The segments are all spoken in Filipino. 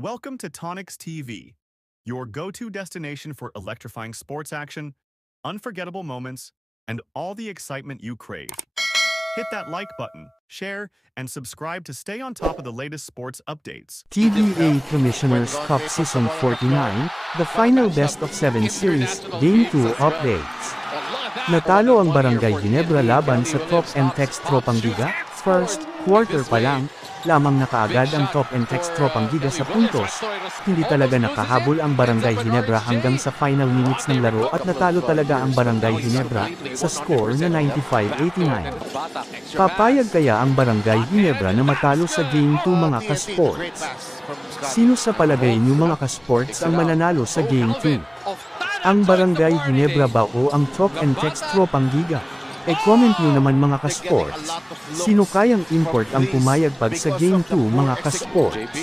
Welcome to Tonix TV, your go-to destination for electrifying sports action, unforgettable moments, and all the excitement you crave. Hit that like button, share, and subscribe to stay on top of the latest sports updates. TBA Commissioner's Cup Season 49, the final best-of-7 series, Game 2 updates. Natalo ang Barangay Ginebra laban sa Top N-Tex Tropang Giga. First quarter pa lang, lamang na kaagad ang Top N-Tex Tropang Giga sa puntos. Hindi talaga nakahabol ang Barangay Ginebra hanggang sa final minutes ng laro at natalo talaga ang Barangay Ginebra sa score na 95-89. Papayag kaya ang Barangay Ginebra na matalo sa Game 2 mga ka-sports? Sino sa palagay niyo mga ka-sports ang mananalo sa Game 2? Ang Barangay Ginebra ba o ang Top N-Tex Tropang Giga? E-comment nyo naman mga ka-sports, sino kayang import ang pumayag pag sa Game 2 mga ka-sports?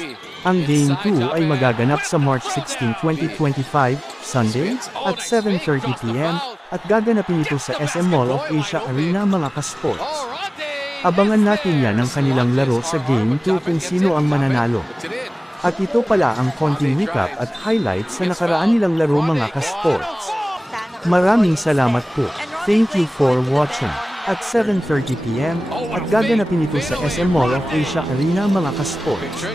Ang Game 2 ay magaganap sa March 16, 2025, Sunday, at 7:30 PM, at gaganapin ito sa SM Mall of Asia Arena mga ka-sports. Abangan natin yan ang kanilang laro sa Game 2 kung sino ang mananalo. At ito pala ang konting recap at highlights sa nakaraan nilang laro mga ka-sports. Maraming salamat po. Thank you for watching. At 7:30 PM, at gaganapin ito sa SM Mall of Asia Arena mga ka-sports.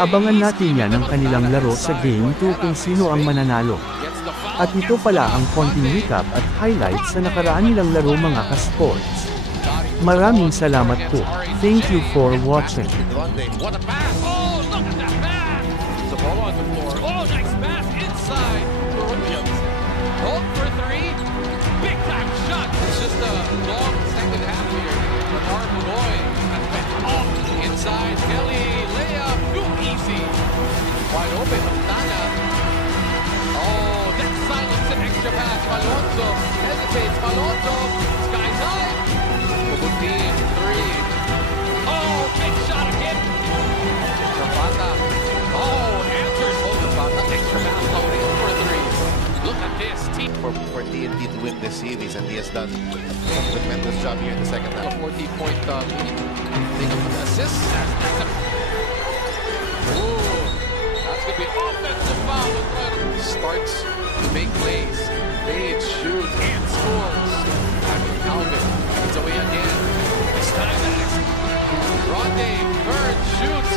Abangan natin yan ang kanilang laro sa Game 2 kung sino ang mananalo. At ito pala ang konting recap at highlights sa nakaraan nilang laro mga ka-sports. Maraming salamat po. Thank you for watching. What a pass! Oh, look at that pass! The ball on the floor. Oh, nice pass inside for Williams. Hold for three. Big time shot. It's just a long second half here. Bernard Malloy has been off inside. Kelly layup. Too easy. Wide open. Montana. Oh, that silence an extra pass. Malonzo hesitates. Malonzo. Skies high. Team three. Oh, big shot again. Zapata. Oh, answers. Oh, Zapata. Extra pass load in for three. Look at this team. For TNT to win this series, and he has done a tremendous job here in the second half. A 40-point lead. Take up an assist. Ooh, that's going to be an offensive foul. Starts to make plays. Fades, shoots, and scores. Calvin. It's away again. This time, Ronde, Bird shoots.